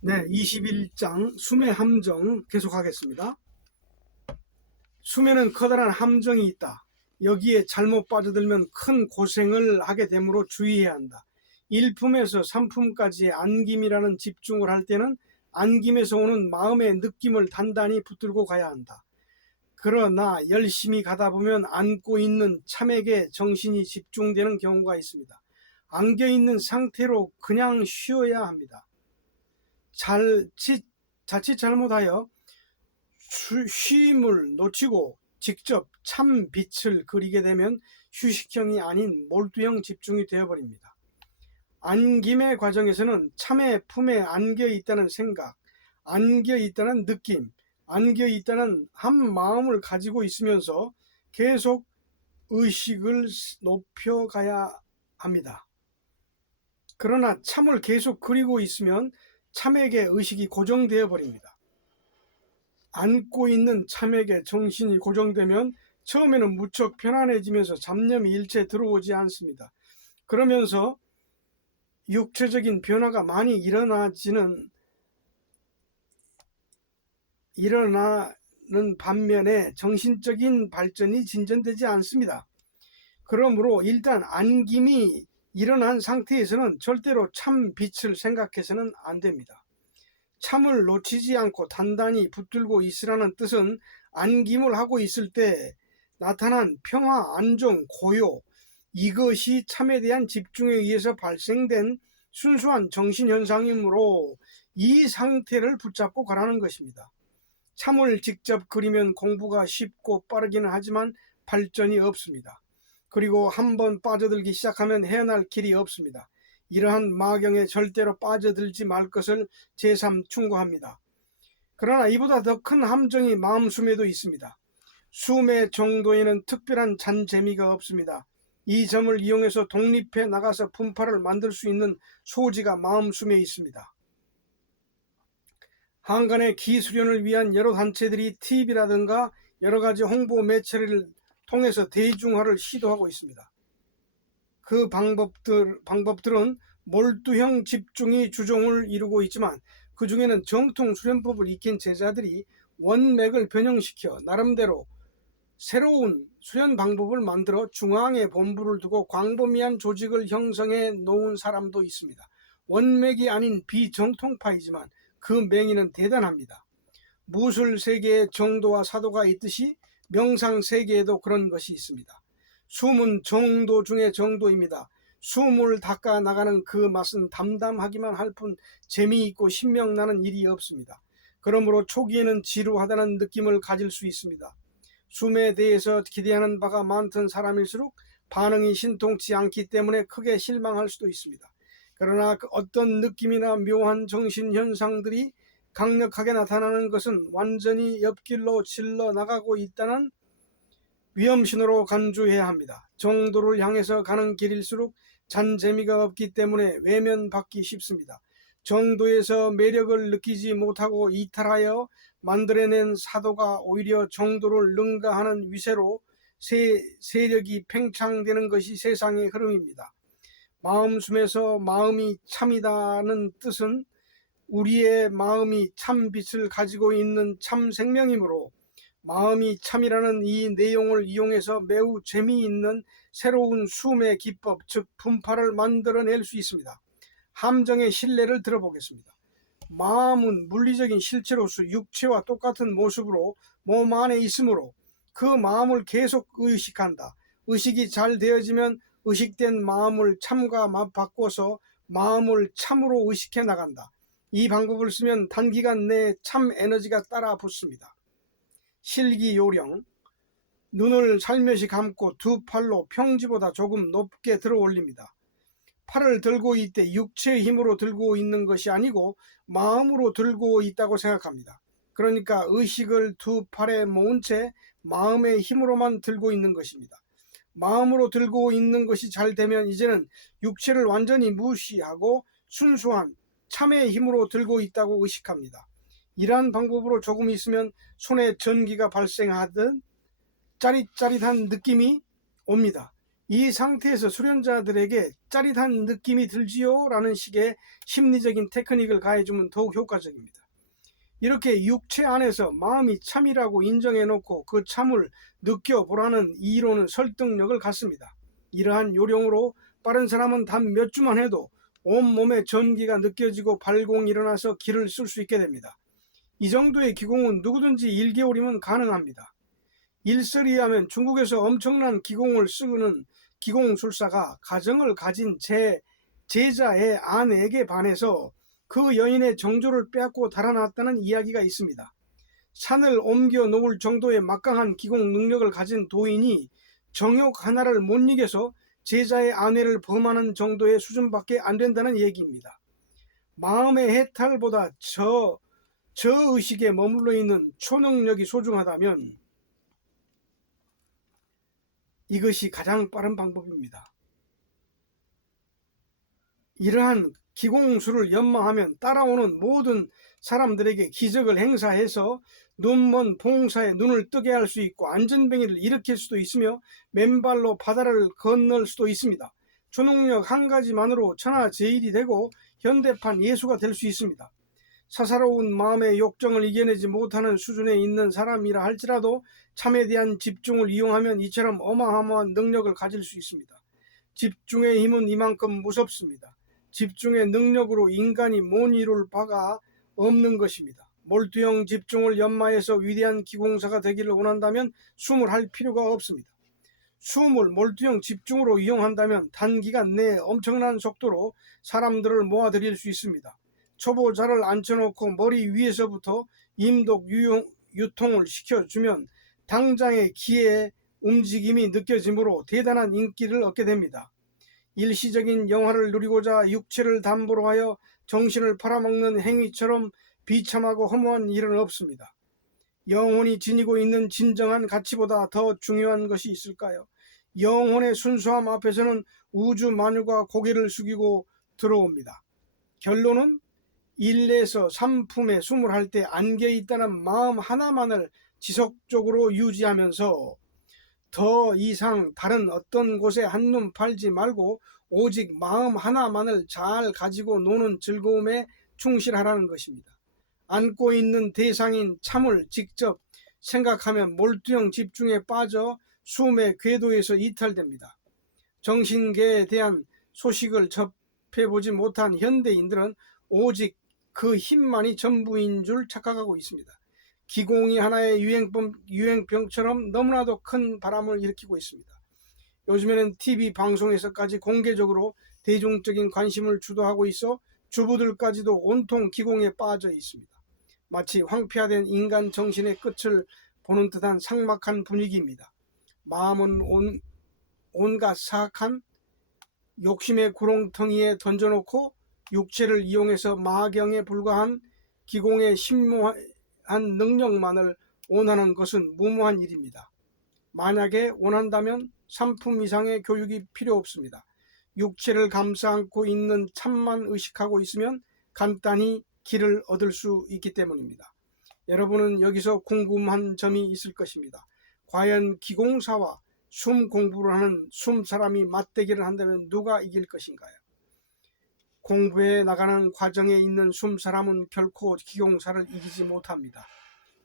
네, 21장 숨의 함정 계속하겠습니다. 숨에는 커다란 함정이 있다. 여기에 잘못 빠져들면 큰 고생을 하게 되므로 주의해야 한다. 1품에서 3품까지의 안김이라는 집중을 할 때는 안김에서 오는 마음의 느낌을 단단히 붙들고 가야 한다. 그러나 열심히 가다 보면 안고 있는 참에게 정신이 집중되는 경우가 있습니다. 안겨 있는 상태로 그냥 쉬어야 합니다. 자칫 잘못하여 쉼을 놓치고 직접 참 빛을 그리게 되면 휴식형이 아닌 몰두형 집중이 되어버립니다. 안김의 과정에서는 참의 품에 안겨 있다는 생각, 안겨 있다는 느낌, 안겨 있다는 한 마음을 가지고 있으면서 계속 의식을 높여가야 합니다. 그러나 참을 계속 그리고 있으면 참에게 의식이 고정되어 버립니다. 안고 있는 참에게 정신이 고정되면 처음에는 무척 편안해지면서 잡념이 일체 들어오지 않습니다. 그러면서 육체적인 변화가 많이 일어나는 반면에 정신적인 발전이 진전되지 않습니다. 그러므로 일단 안김이 일어난 상태에서는 절대로 참 빛을 생각해서는 안 됩니다. 참을 놓치지 않고 단단히 붙들고 있으라는 뜻은 안김을 하고 있을 때 나타난 평화, 안정, 고요, 이것이 참에 대한 집중에 의해서 발생된 순수한 정신현상이므로 이 상태를 붙잡고 가라는 것입니다. 참을 직접 그리면 공부가 쉽고 빠르기는 하지만 발전이 없습니다. 그리고 한번 빠져들기 시작하면 헤어날 길이 없습니다. 이러한 마경에 절대로 빠져들지 말 것을 제삼 충고합니다. 그러나 이보다 더 큰 함정이 마음 숨에도 있습니다. 숨의 정도에는 특별한 잔재미가 없습니다. 이 점을 이용해서 독립해 나가서 분파를 만들 수 있는 소지가 마음 숨에 있습니다. 한간의 기수련을 위한 여러 단체들이 TV라든가 여러 가지 홍보 매체를 통해서 대중화를 시도하고 있습니다. 그 방법들은 몰두형 집중이 주종을 이루고 있지만 그 중에는 정통 수련법을 익힌 제자들이 원맥을 변형시켜 나름대로 새로운 수련 방법을 만들어 중앙에 본부를 두고 광범위한 조직을 형성해 놓은 사람도 있습니다. 원맥이 아닌 비정통파이지만 그 맹의는 대단합니다. 무술 세계에 정도와 사도가 있듯이 명상 세계에도 그런 것이 있습니다. 숨은 정도 중에 정도입니다. 숨을 닦아 나가는 그 맛은 담담하기만 할 뿐 재미있고 신명나는 일이 없습니다. 그러므로 초기에는 지루하다는 느낌을 가질 수 있습니다. 숨에 대해서 기대하는 바가 많던 사람일수록 반응이 신통치 않기 때문에 크게 실망할 수도 있습니다. 그러나 어떤 느낌이나 묘한 정신현상들이 강력하게 나타나는 것은 완전히 옆길로 질러 나가고 있다는 위험신호로 간주해야 합니다. 정도를 향해서 가는 길일수록 잔재미가 없기 때문에 외면받기 쉽습니다. 정도에서 매력을 느끼지 못하고 이탈하여 만들어낸 사도가 오히려 정도를 능가하는 위세로 세력이 팽창되는 것이 세상의 흐름입니다. 마음 숨에서 마음이 참이다는 뜻은 우리의 마음이 참 빛을 가지고 있는 참 생명이므로 마음이 참이라는 이 내용을 이용해서 매우 재미있는 새로운 숨의 기법, 즉 분파를 만들어낼 수 있습니다. 함정의 실례를 들어보겠습니다. 마음은 물리적인 실체로서 육체와 똑같은 모습으로 몸 안에 있으므로 그 마음을 계속 의식한다. 의식이 잘 되어지면 의식된 마음을 참과 바꿔서 마음을 참으로 의식해 나간다. 이 방법을 쓰면 단기간 내에 참 에너지가 따라 붙습니다. 실기요령, 눈을 살며시 감고 두 팔로 평지보다 조금 높게 들어 올립니다. 팔을 들고 있때 육체의 힘으로 들고 있는 것이 아니고 마음으로 들고 있다고 생각합니다. 그러니까 의식을 두 팔에 모은 채 마음의 힘으로만 들고 있는 것입니다. 마음으로 들고 있는 것이 잘 되면 이제는 육체를 완전히 무시하고 순수한 참의 힘으로 들고 있다고 의식합니다. 이러한 방법으로 조금 있으면 손에 전기가 발생하듯 짜릿짜릿한 느낌이 옵니다. 이 상태에서 수련자들에게 짜릿한 느낌이 들지요? 라는 식의 심리적인 테크닉을 가해주면 더욱 효과적입니다. 이렇게 육체 안에서 마음이 참이라고 인정해놓고 그 참을 느껴보라는 이론은 설득력을 갖습니다. 이러한 요령으로 빠른 사람은 단 몇 주만 해도 온몸에 전기가 느껴지고 발공이 일어나서 기를 쓸 수 있게 됩니다. 이 정도의 기공은 누구든지 1개월이면 가능합니다. 일설에 하면 중국에서 엄청난 기공을 쓰는 기공술사가 가정을 가진 제자의 아내에게 반해서 그 여인의 정조를 빼앗고 달아났다는 이야기가 있습니다. 산을 옮겨 놓을 정도의 막강한 기공 능력을 가진 도인이 정욕 하나를 못 이겨서 제자의 아내를 범하는 정도의 수준밖에 안 된다는 얘기입니다. 마음의 해탈보다 저의식에 머물러 있는 초능력이 소중하다면 이것이 가장 빠른 방법입니다. 이러한 기공술을 연마하면 따라오는 모든 사람들에게 기적을 행사해서 눈먼 봉사에 눈을 뜨게 할 수 있고 안전뱅이를 일으킬 수도 있으며 맨발로 바다를 건널 수도 있습니다. 초능력 한 가지만으로 천하제일이 되고 현대판 예수가 될 수 있습니다. 사사로운 마음의 욕정을 이겨내지 못하는 수준에 있는 사람이라 할지라도 참에 대한 집중을 이용하면 이처럼 어마어마한 능력을 가질 수 있습니다. 집중의 힘은 이만큼 무섭습니다. 집중의 능력으로 인간이 못 이룰 바가 없는 것입니다. 몰두형 집중을 연마해서 위대한 기공사가 되기를 원한다면 숨을 할 필요가 없습니다. 숨을 몰두형 집중으로 이용한다면 단기간 내에 엄청난 속도로 사람들을 모아들일 수 있습니다. 초보자를 앉혀놓고 머리 위에서부터 임독 유통을 시켜주면 당장의 기의 움직임이 느껴지므로 대단한 인기를 얻게 됩니다. 일시적인 영화를 누리고자 육체를 담보로 하여 정신을 팔아먹는 행위처럼 비참하고 허무한 일은 없습니다. 영혼이 지니고 있는 진정한 가치보다 더 중요한 것이 있을까요? 영혼의 순수함 앞에서는 우주 만유가 고개를 숙이고 들어옵니다. 결론은 1에서 3품에 숨을 할 때 안겨 있다는 마음 하나만을 지속적으로 유지하면서 더 이상 다른 어떤 곳에 한눈 팔지 말고 오직 마음 하나만을 잘 가지고 노는 즐거움에 충실하라는 것입니다. 안고 있는 대상인 참을 직접 생각하면 몰두형 집중에 빠져 숨의 궤도에서 이탈됩니다. 정신계에 대한 소식을 접해보지 못한 현대인들은 오직 그 힘만이 전부인 줄 착각하고 있습니다. 기공이 하나의 유행병처럼 너무나도 큰 바람을 일으키고 있습니다. 요즘에는 TV 방송에서까지 공개적으로 대중적인 관심을 주도하고 있어 주부들까지도 온통 기공에 빠져 있습니다. 마치 황폐화된 인간 정신의 끝을 보는 듯한 삭막한 분위기입니다. 마음은 온갖 사악한 욕심의 구렁텅이에 던져놓고 육체를 이용해서 마경에 불과한 기공의 심오한 능력만을 원하는 것은 무모한 일입니다. 만약에 원한다면 3품 이상의 교육이 필요 없습니다. 육체를 감싸 안고 있는 참만 의식하고 있으면 간단히 길을 얻을 수 있기 때문입니다. 여러분은 여기서 궁금한 점이 있을 것입니다. 과연 기공사와 숨 공부를 하는 숨 사람이 맞대결을 한다면 누가 이길 것인가요? 공부해 나가는 과정에 있는 숨 사람은 결코 기공사를 이기지 못합니다.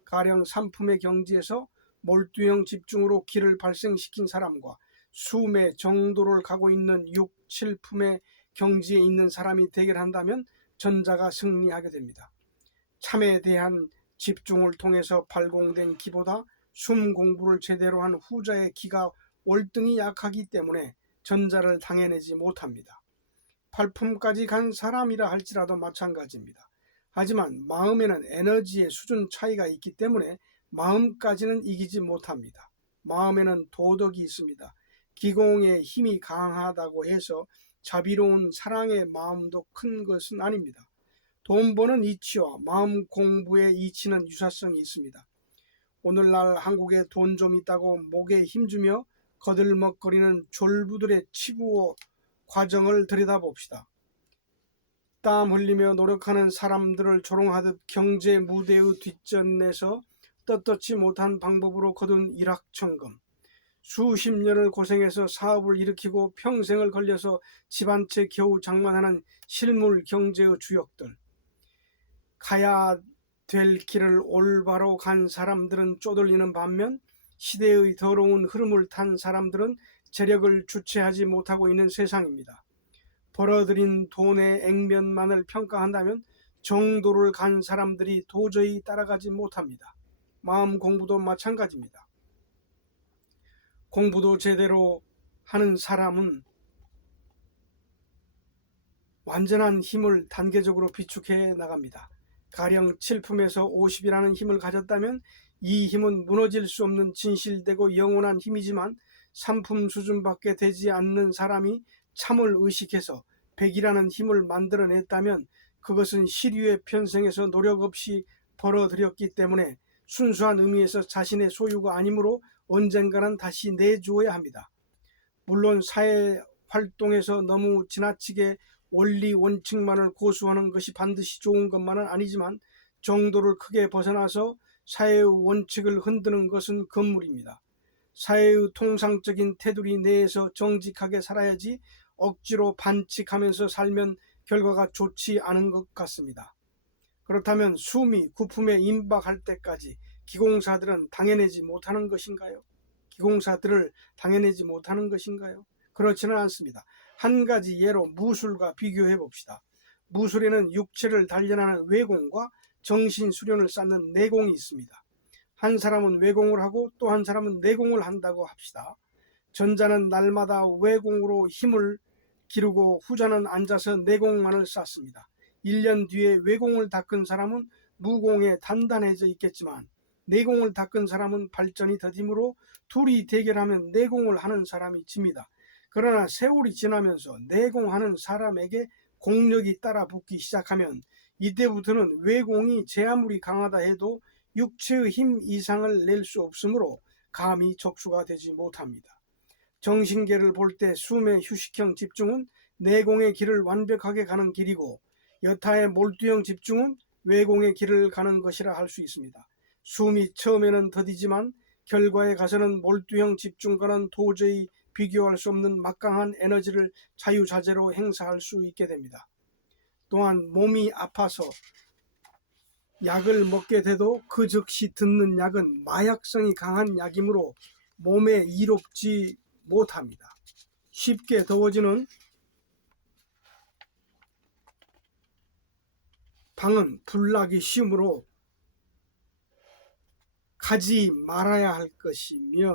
가령 3품의 경지에서 몰두형 집중으로 기를 발생시킨 사람과 숨의 정도를 가고 있는 6, 7품의 경지에 있는 사람이 대결한다면 전자가 승리하게 됩니다. 참에 대한 집중을 통해서 발공된 기보다 숨 공부를 제대로 한 후자의 기가 월등히 약하기 때문에 전자를 당해내지 못합니다. 8품까지 간 사람이라 할지라도 마찬가지입니다. 하지만 마음에는 에너지의 수준 차이가 있기 때문에 마음까지는 이기지 못합니다. 마음에는 도덕이 있습니다. 기공의 힘이 강하다고 해서 자비로운 사랑의 마음도 큰 것은 아닙니다. 돈 버는 이치와 마음 공부의 이치는 유사성이 있습니다. 오늘날 한국에 돈 좀 있다고 목에 힘주며 거들먹거리는 졸부들의 치부 과정을 들여다봅시다. 땀 흘리며 노력하는 사람들을 조롱하듯 경제 무대의 뒷전에서 떳떳지 못한 방법으로 거둔 일확천금, 수십 년을 고생해서 사업을 일으키고 평생을 걸려서 집 한 채 겨우 장만하는 실물 경제의 주역들, 가야 될 길을 올바로 간 사람들은 쪼들리는 반면 시대의 더러운 흐름을 탄 사람들은 재력을 주체하지 못하고 있는 세상입니다. 벌어들인 돈의 액면만을 평가한다면 정도를 간 사람들이 도저히 따라가지 못합니다. 마음 공부도 마찬가지입니다. 공부도 제대로 하는 사람은 완전한 힘을 단계적으로 비축해 나갑니다. 가령 7품에서 50이라는 힘을 가졌다면 이 힘은 무너질 수 없는 진실되고 영원한 힘이지만 3품 수준밖에 되지 않는 사람이 참을 의식해서 100이라는 힘을 만들어냈다면 그것은 시류에 편성해서 노력 없이 벌어들였기 때문에 순수한 의미에서 자신의 소유가 아니므로 언젠가는 다시 내주어야 합니다. 물론 사회 활동에서 너무 지나치게 원리 원칙만을 고수하는 것이 반드시 좋은 것만은 아니지만 정도를 크게 벗어나서 사회의 원칙을 흔드는 것은 금물입니다. 사회의 통상적인 테두리 내에서 정직하게 살아야지 억지로 반칙하면서 살면 결과가 좋지 않은 것 같습니다. 그렇다면 수미, 구품에 임박할 때까지 기공사들은 당해내지 못하는 것인가요? 기공사들을 당해내지 못하는 것인가요? 그렇지는 않습니다. 한 가지 예로 무술과 비교해 봅시다. 무술에는 육체를 단련하는 외공과 정신 수련을 쌓는 내공이 있습니다. 한 사람은 외공을 하고 또 한 사람은 내공을 한다고 합시다. 전자는 날마다 외공으로 힘을 기르고 후자는 앉아서 내공만을 쌓습니다. 1년 뒤에 외공을 닦은 사람은 무공에 단단해져 있겠지만 내공을 닦은 사람은 발전이 더디므로 둘이 대결하면 내공을 하는 사람이 집니다. 그러나 세월이 지나면서 내공하는 사람에게 공력이 따라붙기 시작하면 이때부터는 외공이 제 아무리 강하다 해도 육체의 힘 이상을 낼 수 없으므로 감히 적수가 되지 못합니다. 정신계를 볼 때 숨의 휴식형 집중은 내공의 길을 완벽하게 가는 길이고 여타의 몰두형 집중은 외공의 길을 가는 것이라 할 수 있습니다. 숨이 처음에는 더디지만 결과에 가서는 몰두형 집중과는 도저히 비교할 수 없는 막강한 에너지를 자유자재로 행사할 수 있게 됩니다. 또한 몸이 아파서 약을 먹게 돼도 그 즉시 듣는 약은 마약성이 강한 약이므로 몸에 이롭지 못합니다. 쉽게 더워지는 방은 불나기 쉬우므로 가지 말아야 할 것이며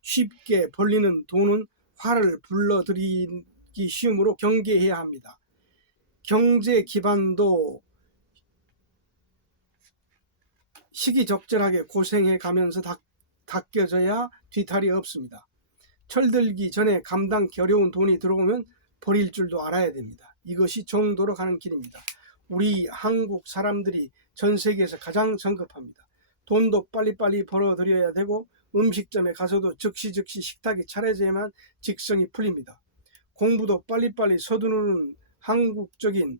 쉽게 벌리는 돈은 화를 불러들이기 쉬우므로 경계해야 합니다. 경제 기반도 시기적절하게 고생해 가면서 닦여져야 뒤탈이 없습니다. 철들기 전에 감당기 어려운 돈이 들어오면 버릴 줄도 알아야 됩니다. 이것이 정도로 가는 길입니다. 우리 한국 사람들이 전 세계에서 가장 성급합니다. 돈도 빨리빨리 벌어들여야 되고 음식점에 가서도 즉시 식탁이 차려져야만 직성이 풀립니다. 공부도 빨리빨리 서두르는 한국적인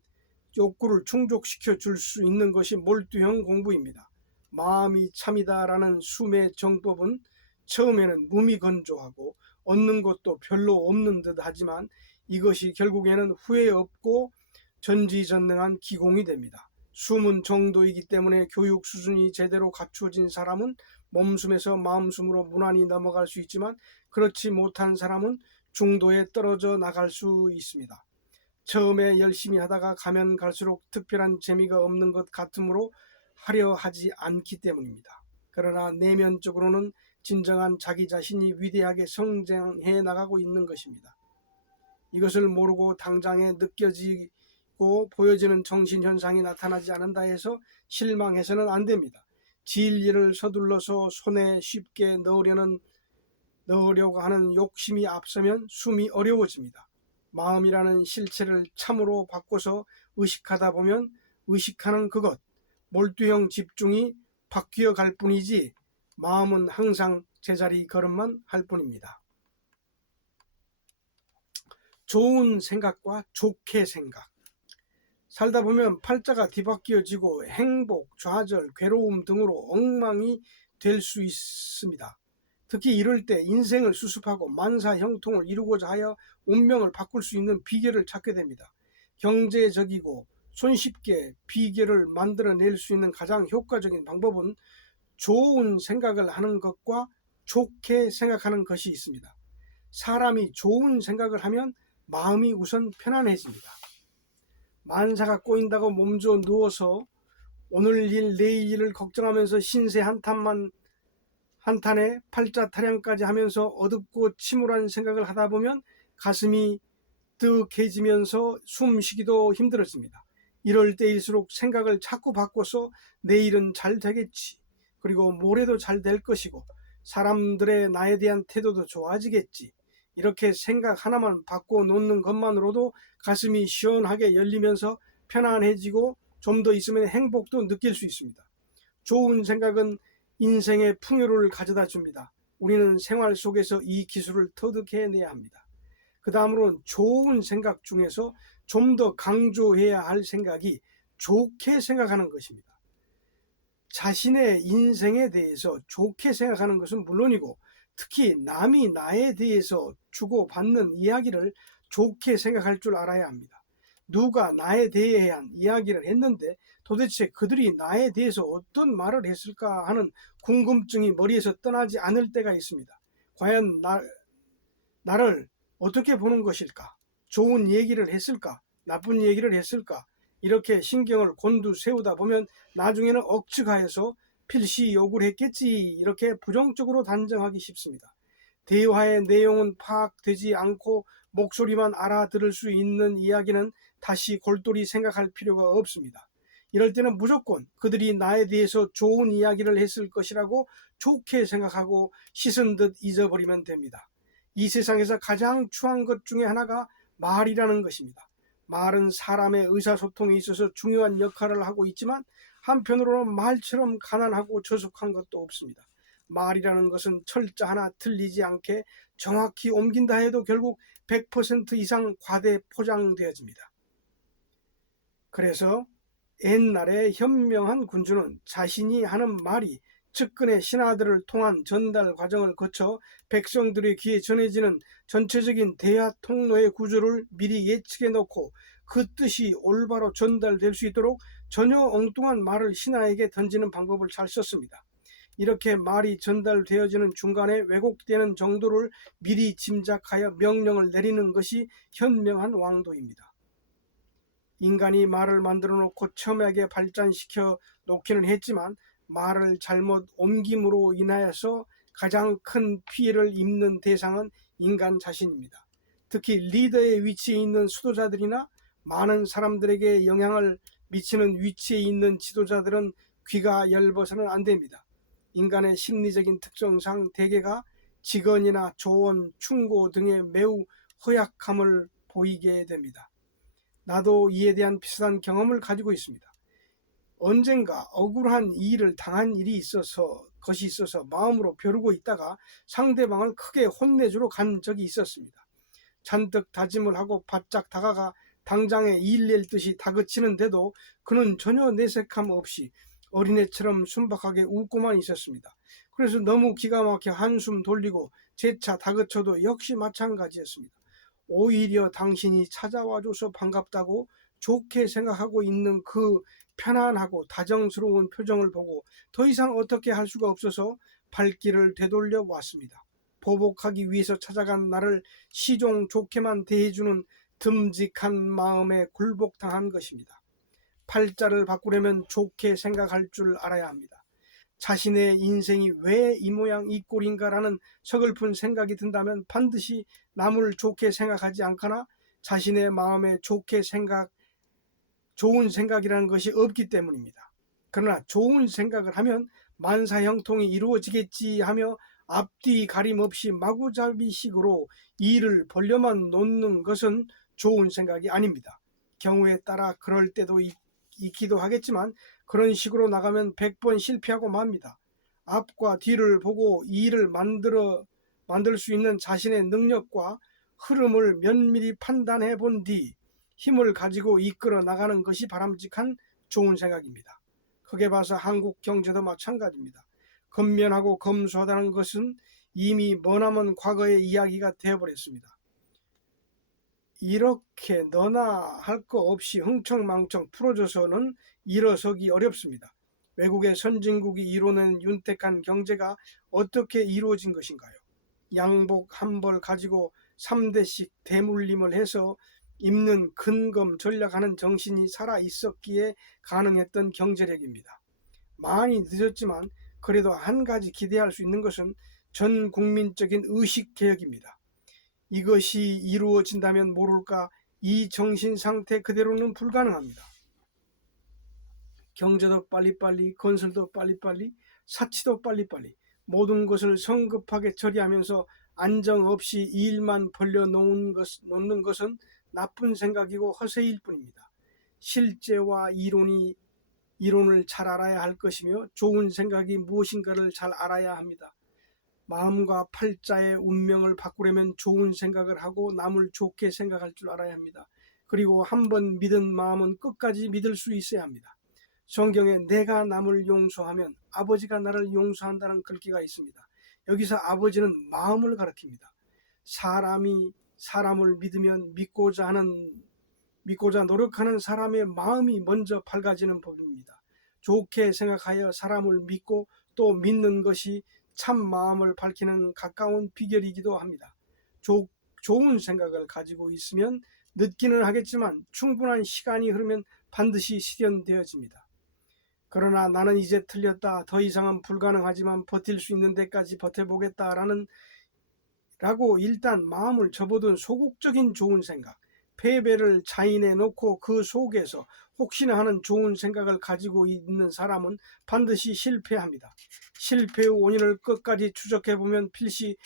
욕구를 충족시켜 줄 수 있는 것이 몰두형 공부입니다. 마음이 참이다라는 숨의 정법은 처음에는 무미건조하고 얻는 것도 별로 없는 듯 하지만 이것이 결국에는 후회 없고 전지전능한 기공이 됩니다. 숨은 정도이기 때문에 교육 수준이 제대로 갖추어진 사람은 몸숨에서 마음숨으로 무난히 넘어갈 수 있지만 그렇지 못한 사람은 중도에 떨어져 나갈 수 있습니다. 처음에 열심히 하다가 가면 갈수록 특별한 재미가 없는 것 같으므로 하려 하지 않기 때문입니다. 그러나 내면적으로는 진정한 자기 자신이 위대하게 성장해 나가고 있는 것입니다. 이것을 모르고 당장에 느껴지고 보여지는 정신현상이 나타나지 않는다 해서 실망해서는 안 됩니다. 진리를 서둘러서 손에 쉽게 넣으려고 하는 욕심이 앞서면 숨이 어려워집니다. 마음이라는 실체를 참으로 바꿔서 의식하다 보면 의식하는 그것, 몰두형 집중이 바뀌어 갈 뿐이지 마음은 항상 제자리 걸음만 할 뿐입니다. 좋은 생각과 좋게 생각. 살다 보면 팔자가 뒤바뀌어지고 행복, 좌절, 괴로움 등으로 엉망이 될 수 있습니다. 특히 이럴 때 인생을 수습하고 만사형통을 이루고자 하여 운명을 바꿀 수 있는 비결을 찾게 됩니다. 경제적이고 손쉽게 비결을 만들어낼 수 있는 가장 효과적인 방법은 좋은 생각을 하는 것과 좋게 생각하는 것이 있습니다. 사람이 좋은 생각을 하면 마음이 우선 편안해집니다. 만사가 꼬인다고 몸져 누워서 오늘 일 내일 일을 걱정하면서 신세 한탄에 팔자 타령까지 하면서 어둡고 침울한 생각을 하다 보면 가슴이 뜨개지면서 숨쉬기도 힘들어집니다. 이럴 때일수록 생각을 자꾸 바꿔서 내일은 잘 되겠지, 그리고 모레도 잘 될 것이고 사람들의 나에 대한 태도도 좋아지겠지, 이렇게 생각 하나만 바꿔놓는 것만으로도 가슴이 시원하게 열리면서 편안해지고 좀 더 있으면 행복도 느낄 수 있습니다. 좋은 생각은 인생의 풍요를 가져다 줍니다. 우리는 생활 속에서 이 기술을 터득해내야 합니다. 그 다음으로는 좋은 생각 중에서 좀 더 강조해야 할 생각이 좋게 생각하는 것입니다. 자신의 인생에 대해서 좋게 생각하는 것은 물론이고 특히 남이 나에 대해서 주고받는 이야기를 좋게 생각할 줄 알아야 합니다. 누가 나에 대한 이야기를 했는데 도대체 그들이 나에 대해서 어떤 말을 했을까 하는 궁금증이 머리에서 떠나지 않을 때가 있습니다. 과연 나를 어떻게 보는 것일까? 좋은 얘기를 했을까? 나쁜 얘기를 했을까? 이렇게 신경을 곤두세우다 보면 나중에는 억측하여서 필시 욕을 했겠지, 이렇게 부정적으로 단정하기 쉽습니다. 대화의 내용은 파악되지 않고 목소리만 알아들을 수 있는 이야기는 다시 골똘히 생각할 필요가 없습니다. 이럴 때는 무조건 그들이 나에 대해서 좋은 이야기를 했을 것이라고 좋게 생각하고 씻은 듯 잊어버리면 됩니다. 이 세상에서 가장 추한 것 중에 하나가 말이라는 것입니다. 말은 사람의 의사소통에 있어서 중요한 역할을 하고 있지만 한편으로는 말처럼 가난하고 저속한 것도 없습니다. 말이라는 것은 철자 하나 틀리지 않게 정확히 옮긴다 해도 결국 100% 이상 과대 포장되어집니다. 그래서 옛날에 현명한 군주는 자신이 하는 말이 측근의 신하들을 통한 전달 과정을 거쳐 백성들의 귀에 전해지는 전체적인 대화 통로의 구조를 미리 예측해 놓고 그 뜻이 올바로 전달될 수 있도록 전혀 엉뚱한 말을 신하에게 던지는 방법을 잘 썼습니다. 이렇게 말이 전달되어지는 중간에 왜곡되는 정도를 미리 짐작하여 명령을 내리는 것이 현명한 왕도입니다. 인간이 말을 만들어 놓고 첨예하게 발전시켜 놓기는 했지만 말을 잘못 옮김으로 인하여서 가장 큰 피해를 입는 대상은 인간 자신입니다. 특히 리더의 위치에 있는 수도자들이나 많은 사람들에게 영향을 미치는 위치에 있는 지도자들은 귀가 얇아서는 안 됩니다. 인간의 심리적인 특성상 대개가 직언이나 조언, 충고 등의 매우 허약함을 보이게 됩니다. 나도 이에 대한 비슷한 경험을 가지고 있습니다. 언젠가 억울한 일을 당한 것이 있어서 마음으로 벼르고 있다가 상대방을 크게 혼내주러 간 적이 있었습니다. 잔뜩 다짐을 하고 바짝 다가가 당장에 일 낼 듯이 다그치는데도 그는 전혀 내색함 없이 어린애처럼 순박하게 웃고만 있었습니다. 그래서 너무 기가 막혀 한숨 돌리고 재차 다그쳐도 역시 마찬가지였습니다. 오히려 당신이 찾아와줘서 반갑다고 좋게 생각하고 있는 그 편안하고 다정스러운 표정을 보고 더 이상 어떻게 할 수가 없어서 발길을 되돌려 왔습니다. 보복하기 위해서 찾아간 나를 시종 좋게만 대해주는 듬직한 마음에 굴복당한 것입니다. 팔자를 바꾸려면 좋게 생각할 줄 알아야 합니다. 자신의 인생이 왜 이 모양 이 꼴인가라는 서글픈 생각이 든다면 반드시 남을 좋게 생각하지 않거나 자신의 마음에 좋은 생각이라는 것이 없기 때문입니다. 그러나 좋은 생각을 하면 만사형통이 이루어지겠지 하며 앞뒤 가림 없이 마구잡이식으로 일을 벌려만 놓는 것은 좋은 생각이 아닙니다. 경우에 따라 그럴 때도 있기도 하겠지만 그런 식으로 나가면 100번 실패하고 맙니다. 앞과 뒤를 보고 일을 만들 수 있는 자신의 능력과 흐름을 면밀히 판단해 본 뒤 힘을 가지고 이끌어 나가는 것이 바람직한 좋은 생각입니다. 크게 봐서 한국 경제도 마찬가지입니다. 근면하고 검소하다는 것은 이미 머나먼 과거의 이야기가 되어버렸습니다. 이렇게 너나 할 거 없이 흥청망청 풀어져서는 일어서기 어렵습니다. 외국의 선진국이 이뤄낸 윤택한 경제가 어떻게 이루어진 것인가요? 양복 한 벌 가지고 3대씩 대물림을 해서 입는 근검 전략하는 정신이 살아 있었기에 가능했던 경제력입니다. 많이 늦었지만 그래도 한 가지 기대할 수 있는 것은 전 국민적인 의식개혁입니다. 이것이 이루어진다면 모를까 이 정신 상태 그대로는 불가능합니다. 경제도 빨리빨리, 건설도 빨리빨리, 사치도 빨리빨리, 모든 것을 성급하게 처리하면서 안정 없이 일만 벌려놓는 것은 나쁜 생각이고 허세일 뿐입니다. 실제와 이론을 잘 알아야 할 것이며 좋은 생각이 무엇인가를 잘 알아야 합니다. 마음과 팔자의 운명을 바꾸려면 좋은 생각을 하고 남을 좋게 생각할 줄 알아야 합니다. 그리고 한번 믿은 마음은 끝까지 믿을 수 있어야 합니다. 성경에 내가 남을 용서하면 아버지가 나를 용서한다는 글귀가 있습니다. 여기서 아버지는 마음을 가리킵니다. 사람이 사람을 믿으면 믿고자 노력하는 사람의 마음이 먼저 밝아지는 법입니다. 좋게 생각하여 사람을 믿고 또 믿는 것이 참 마음을 밝히는 가까운 비결이기도 합니다. 좋은 생각을 가지고 있으면 늦기는 하겠지만 충분한 시간이 흐르면 반드시 실현되어집니다. 그러나 나는 이제 틀렸다. 더 이상은 불가능하지만 버틸 수 있는 데까지 버텨보겠다라고 일단 마음을 접어둔 소극적인 좋은 생각, 패배를 자인해 놓고 그 속에서 혹시나 하는 좋은 생각을 가지고 있는 사람은 반드시 실패합니다. 실패의 원인을 끝까지 추적해보면 필시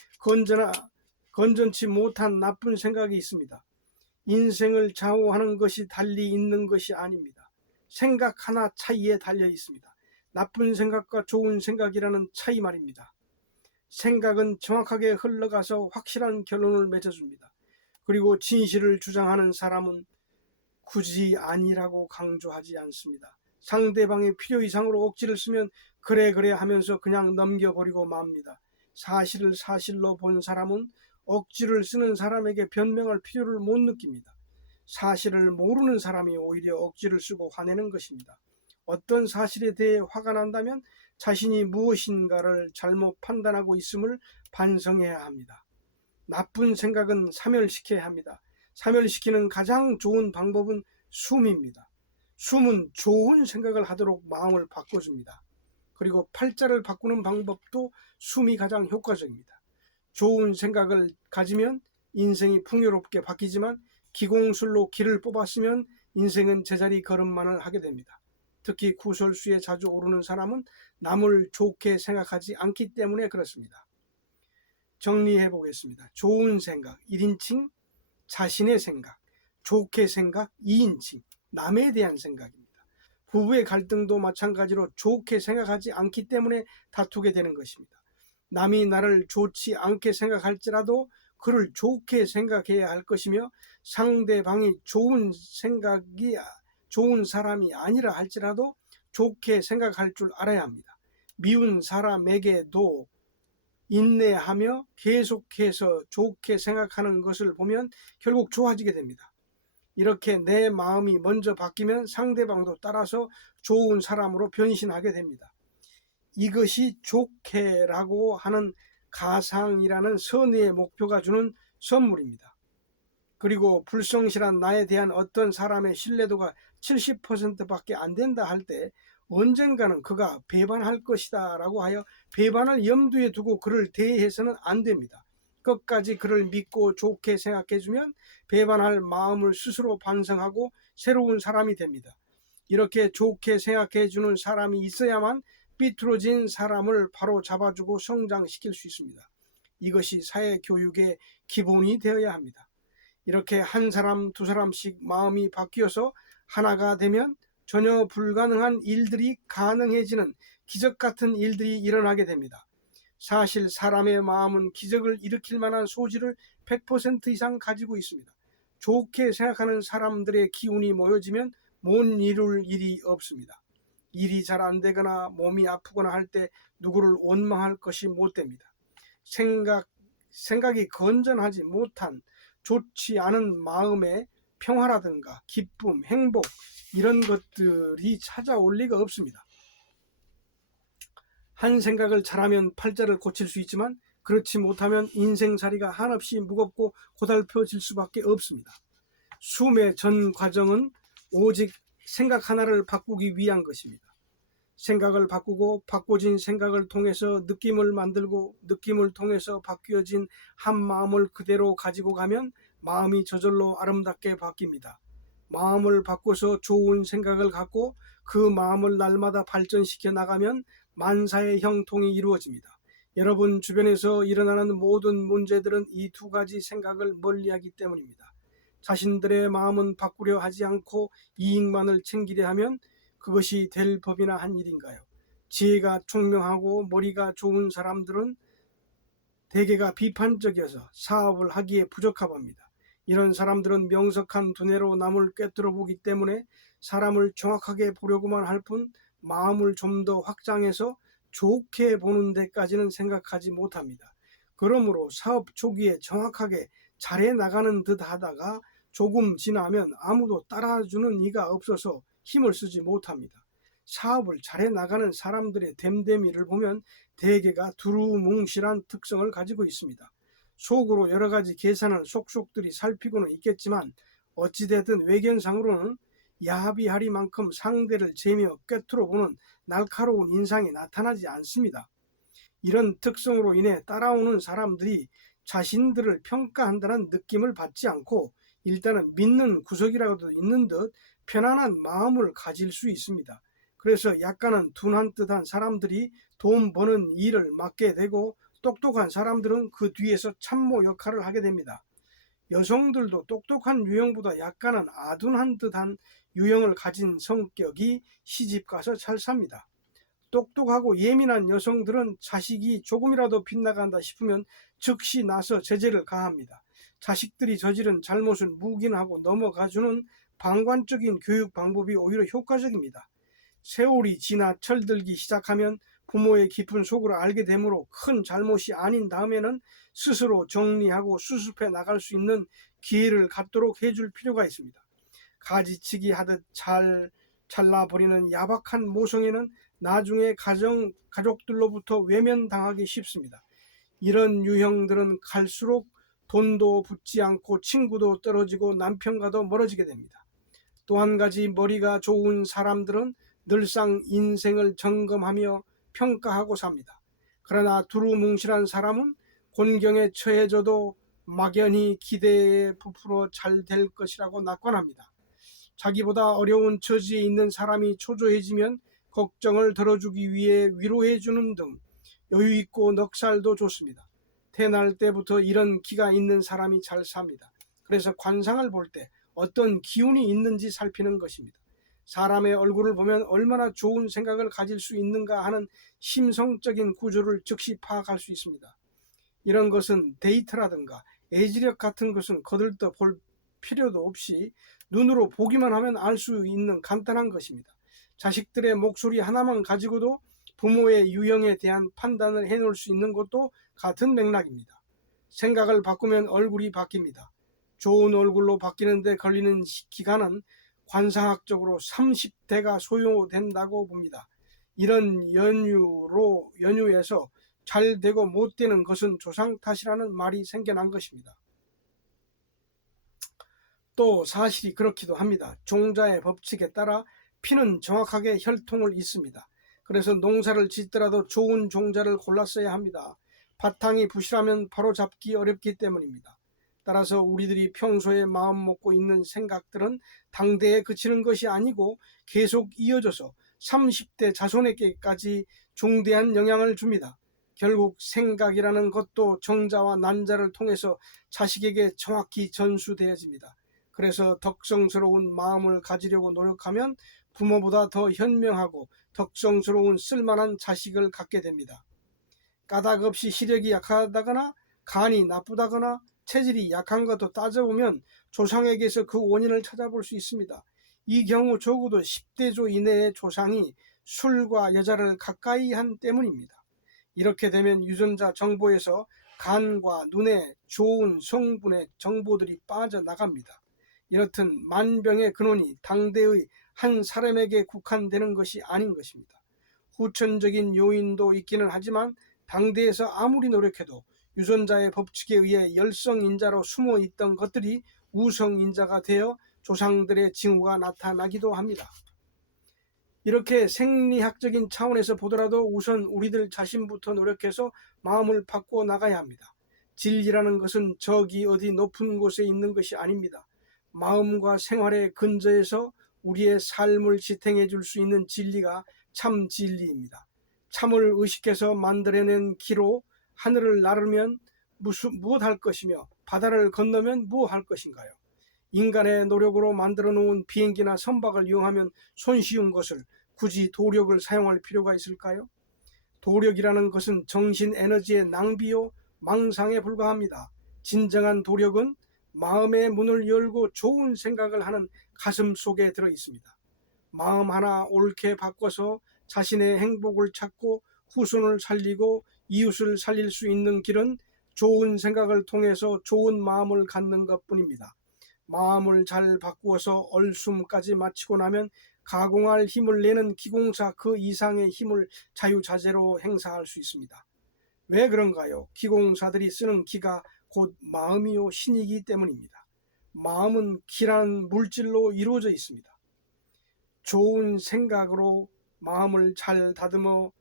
건전치 못한 나쁜 생각이 있습니다. 인생을 좌우하는 것이 달리 있는 것이 아닙니다. 생각 하나 차이에 달려 있습니다. 나쁜 생각과 좋은 생각이라는 차이 말입니다. 생각은 정확하게 흘러가서 확실한 결론을 맺어줍니다. 그리고 진실을 주장하는 사람은 굳이 아니라고 강조하지 않습니다. 상대방의 필요 이상으로 억지를 쓰면 그래 하면서 그냥 넘겨버리고 맙니다. 사실을 사실로 본 사람은 억지를 쓰는 사람에게 변명할 필요를 못 느낍니다. 사실을 모르는 사람이 오히려 억지를 쓰고 화내는 것입니다. 어떤 사실에 대해 화가 난다면 자신이 무엇인가를 잘못 판단하고 있음을 반성해야 합니다. 나쁜 생각은 사멸시켜야 합니다. 사멸시키는 가장 좋은 방법은 숨입니다. 숨은 좋은 생각을 하도록 마음을 바꿔줍니다. 그리고 팔자를 바꾸는 방법도 숨이 가장 효과적입니다. 좋은 생각을 가지면 인생이 풍요롭게 바뀌지만 기공술로 길을 뽑았으면 인생은 제자리 걸음만을 하게 됩니다. 특히 구설수에 자주 오르는 사람은 남을 좋게 생각하지 않기 때문에 그렇습니다. 정리해 보겠습니다. 좋은 생각 1인칭, 자신의 생각, 좋게 생각 2인칭, 남에 대한 생각입니다. 부부의 갈등도 마찬가지로 좋게 생각하지 않기 때문에 다투게 되는 것입니다. 남이 나를 좋지 않게 생각할지라도 그를 좋게 생각해야 할 것이며 상대방이 좋은 사람이 아니라 할지라도 좋게 생각할 줄 알아야 합니다. 미운 사람에게도 인내하며 계속해서 좋게 생각하는 것을 보면 결국 좋아지게 됩니다. 이렇게 내 마음이 먼저 바뀌면 상대방도 따라서 좋은 사람으로 변신하게 됩니다. 이것이 좋게라고 하는 가상이라는 선의의 목표가 주는 선물입니다. 그리고 불성실한 나에 대한 어떤 사람의 신뢰도가 70%밖에 안 된다 할 때 언젠가는 그가 배반할 것이다 라고 하여 배반을 염두에 두고 그를 대해서는 안 됩니다. 끝까지 그를 믿고 좋게 생각해주면 배반할 마음을 스스로 반성하고 새로운 사람이 됩니다. 이렇게 좋게 생각해주는 사람이 있어야만 삐뚤어진 사람을 바로 잡아주고 성장시킬 수 있습니다. 이것이 사회교육의 기본이 되어야 합니다. 이렇게 한 사람 두 사람씩 마음이 바뀌어서 하나가 되면 전혀 불가능한 일들이 가능해지는 기적 같은 일들이 일어나게 됩니다. 사실 사람의 마음은 기적을 일으킬 만한 소질을 100% 이상 가지고 있습니다. 좋게 생각하는 사람들의 기운이 모여지면 못 이룰 일이 없습니다. 일이 잘 안 되거나 몸이 아프거나 할 때 누구를 원망할 것이 못 됩니다. 생각이 건전하지 못한 좋지 않은 마음의 평화라든가 기쁨, 행복 이런 것들이 찾아올 리가 없습니다. 한 생각을 잘하면 팔자를 고칠 수 있지만 그렇지 못하면 인생살이가 한없이 무겁고 고달퍼질 수밖에 없습니다. 숨의 전 과정은 오직 생각 하나를 바꾸기 위한 것입니다. 생각을 바꾸고 바꿔진 생각을 통해서 느낌을 만들고 느낌을 통해서 바뀌어진 한 마음을 그대로 가지고 가면 마음이 저절로 아름답게 바뀝니다. 마음을 바꿔서 좋은 생각을 갖고 그 마음을 날마다 발전시켜 나가면 만사의 형통이 이루어집니다. 여러분 주변에서 일어나는 모든 문제들은 이 두 가지 생각을 멀리하기 때문입니다. 자신들의 마음은 바꾸려 하지 않고 이익만을 챙기려 하면 그것이 될 법이나 한 일인가요? 지혜가 총명하고 머리가 좋은 사람들은 대개가 비판적이어서 사업을 하기에 부적합합니다. 이런 사람들은 명석한 두뇌로 남을 꿰뚫어 보기 때문에 사람을 정확하게 보려고만 할 뿐 마음을 좀 더 확장해서 좋게 보는 데까지는 생각하지 못합니다. 그러므로 사업 초기에 정확하게 잘해 나가는 듯 하다가 조금 지나면 아무도 따라주는 이가 없어서 힘을 쓰지 못합니다. 사업을 잘해 나가는 사람들의 됨됨이를 보면 대개가 두루뭉실한 특성을 가지고 있습니다. 속으로 여러 가지 계산을 속속들이 살피고는 있겠지만 어찌되든 외견상으로는 야비하리만큼 상대를 재미어 꿰뚫어 보는 날카로운 인상이 나타나지 않습니다. 이런 특성으로 인해 따라오는 사람들이 자신들을 평가한다는 느낌을 받지 않고 일단은 믿는 구석이라도 있는 듯 편안한 마음을 가질 수 있습니다. 그래서 약간은 둔한 듯한 사람들이 돈 버는 일을 맡게 되고 똑똑한 사람들은 그 뒤에서 참모 역할을 하게 됩니다. 여성들도 똑똑한 유형보다 약간은 아둔한 듯한 유형을 가진 성격이 시집가서 잘 삽니다. 똑똑하고 예민한 여성들은 자식이 조금이라도 빗나간다 싶으면 즉시 나서 제재를 가합니다. 자식들이 저지른 잘못을 묵인하고 넘어가주는 방관적인 교육 방법이 오히려 효과적입니다. 세월이 지나 철들기 시작하면 부모의 깊은 속을 알게 되므로 큰 잘못이 아닌 다음에는 스스로 정리하고 수습해 나갈 수 있는 기회를 갖도록 해줄 필요가 있습니다. 가지치기 하듯 잘 잘라버리는 야박한 모성애는 나중에 가족들로부터 외면당하기 쉽습니다. 이런 유형들은 갈수록 돈도 붙지 않고 친구도 떨어지고 남편과도 멀어지게 됩니다. 또 한 가지 머리가 좋은 사람들은 늘상 인생을 점검하며 평가하고 삽니다. 그러나 두루뭉실한 사람은 곤경에 처해져도 막연히 기대에 부풀어 잘 될 것이라고 낙관합니다. 자기보다 어려운 처지에 있는 사람이 초조해지면 걱정을 덜어주기 위해 위로해주는 등 여유있고 넉살도 좋습니다. 태어날 때부터 이런 기가 있는 사람이 잘 삽니다. 그래서 관상을 볼 때 어떤 기운이 있는지 살피는 것입니다. 사람의 얼굴을 보면 얼마나 좋은 생각을 가질 수 있는가 하는 심성적인 구조를 즉시 파악할 수 있습니다. 이런 것은 데이터라든가 애지력 같은 것은 거들떠 볼 필요도 없이 눈으로 보기만 하면 알 수 있는 간단한 것입니다. 자식들의 목소리 하나만 가지고도 부모의 유형에 대한 판단을 해놓을 수 있는 것도 같은 맥락입니다. 생각을 바꾸면 얼굴이 바뀝니다. 좋은 얼굴로 바뀌는 데 걸리는 기간은 관상학적으로 30대가 소요된다고 봅니다. 이런 연유에서 잘 되고 못 되는 것은 조상 탓이라는 말이 생겨난 것입니다. 또 사실이 그렇기도 합니다. 종자의 법칙에 따라 피는 정확하게 혈통을 잇습니다. 그래서 농사를 짓더라도 좋은 종자를 골랐어야 합니다. 바탕이 부실하면 바로 잡기 어렵기 때문입니다. 따라서 우리들이 평소에 마음 먹고 있는 생각들은 당대에 그치는 것이 아니고 계속 이어져서 30대 자손에게까지 중대한 영향을 줍니다. 결국 생각이라는 것도 정자와 난자를 통해서 자식에게 정확히 전수되어집니다. 그래서 덕성스러운 마음을 가지려고 노력하면 부모보다 더 현명하고 덕성스러운 쓸만한 자식을 갖게 됩니다. 까닭없이 시력이 약하다거나 간이 나쁘다거나 체질이 약한 것도 따져보면 조상에게서 그 원인을 찾아볼 수 있습니다. 이 경우 적어도 10대조 이내의 조상이 술과 여자를 가까이 한 때문입니다. 이렇게 되면 유전자 정보에서 간과 눈에 좋은 성분의 정보들이 빠져나갑니다. 이렇듯 만병의 근원이 당대의 한 사람에게 국한되는 것이 아닌 것입니다. 후천적인 요인도 있기는 하지만 당대에서 아무리 노력해도 유전자의 법칙에 의해 열성인자로 숨어 있던 것들이 우성인자가 되어 조상들의 징후가 나타나기도 합니다. 이렇게 생리학적인 차원에서 보더라도 우선 우리들 자신부터 노력해서 마음을 바꿔 나가야 합니다. 진리라는 것은 저기 어디 높은 곳에 있는 것이 아닙니다. 마음과 생활의 근저에서 우리의 삶을 지탱해 줄 수 있는 진리가 참 진리입니다. 참을 의식해서 만들어낸 기로 하늘을 나르면 무엇 할 것이며 바다를 건너면 무엇 할 것인가요? 인간의 노력으로 만들어 놓은 비행기나 선박을 이용하면 손쉬운 것을 굳이 도력을 사용할 필요가 있을까요? 도력이라는 것은 정신 에너지의 낭비요 망상에 불과합니다. 진정한 도력은 마음의 문을 열고 좋은 생각을 하는 가슴 속에 들어 있습니다. 마음 하나 옳게 바꿔서 자신의 행복을 찾고 후손을 살리고 이웃을 살릴 수 있는 길은 좋은 생각을 통해서 좋은 마음을 갖는 것뿐입니다. 마음을 잘 바꾸어서 얼숨까지 마치고 나면 가공할 힘을 내는 기공사 그 이상의 힘을 자유자재로 행사할 수 있습니다. 왜 그런가요? 기공사들이 쓰는 기가 곧 마음이요 신이기 때문입니다. 마음은 기라는 물질로 이루어져 있습니다. 좋은 생각으로 마음을 잘 다듬어서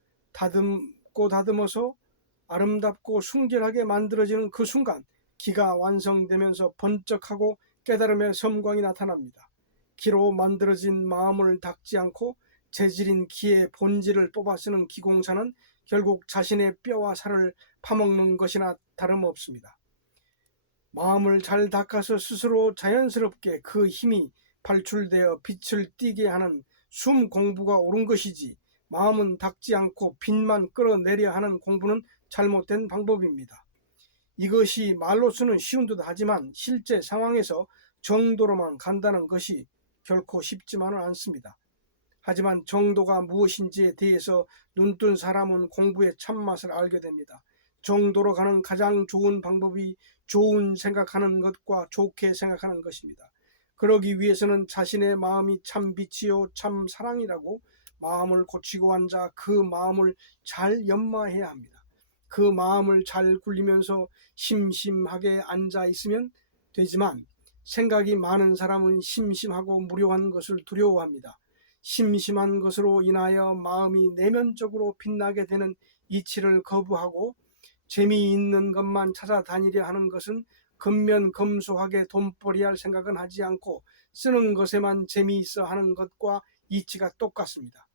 아름답고 순결하게 만들어지는 그 순간 기가 완성되면서 번쩍하고 깨달음의 섬광이 나타납니다. 기로 만들어진 마음을 닦지 않고 재질인 기의 본질을 뽑아 쓰는 기공사는 결국 자신의 뼈와 살을 파먹는 것이나 다름없습니다. 마음을 잘 닦아서 스스로 자연스럽게 그 힘이 발출되어 빛을 띠게 하는 숨 공부가 옳은 것이지, 마음은 닦지 않고 빛만 끌어내려 하는 공부는 잘못된 방법입니다. 이것이 말로서는 쉬운 듯 하지만 실제 상황에서 정도로만 간다는 것이 결코 쉽지만은 않습니다. 하지만 정도가 무엇인지에 대해서 눈뜬 사람은 공부의 참맛을 알게 됩니다. 정도로 가는 가장 좋은 방법이 좋은 생각하는 것과 좋게 생각하는 것입니다. 그러기 위해서는 자신의 마음이 참 빛이요 참 사랑이라고 마음을 고치고 앉아 그 마음을 잘 연마해야 합니다. 그 마음을 잘 굴리면서 심심하게 앉아 있으면 되지만 생각이 많은 사람은 심심하고 무료한 것을 두려워합니다. 심심한 것으로 인하여 마음이 내면적으로 빛나게 되는 이치를 거부하고 재미있는 것만 찾아다니려 하는 것은 근면검소하게 돈벌이할 생각은 하지 않고 쓰는 것에만 재미있어 하는 것과 이치가 똑같습니다.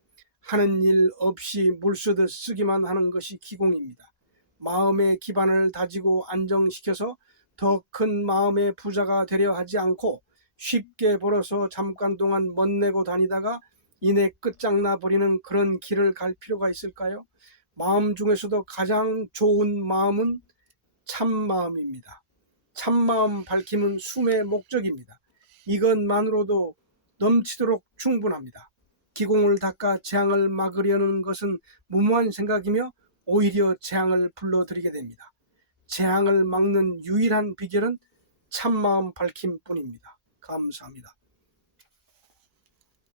하는 일 없이 물쓰듯 쓰기만 하는 것이 기공입니다. 마음의 기반을 다지고 안정시켜서 더 큰 마음의 부자가 되려 하지 않고 쉽게 벌어서 잠깐 동안 멋내고 다니다가 이내 끝장나 버리는 그런 길을 갈 필요가 있을까요? 마음 중에서도 가장 좋은 마음은 참마음입니다. 참마음 밝힘은 숨의 목적입니다. 이것만으로도 넘치도록 충분합니다. 기공을 닦아 재앙을 막으려는 것은 무모한 생각이며 오히려 재앙을 불러들이게 됩니다. 재앙을 막는 유일한 비결은 참마음 밝힘뿐입니다. 감사합니다.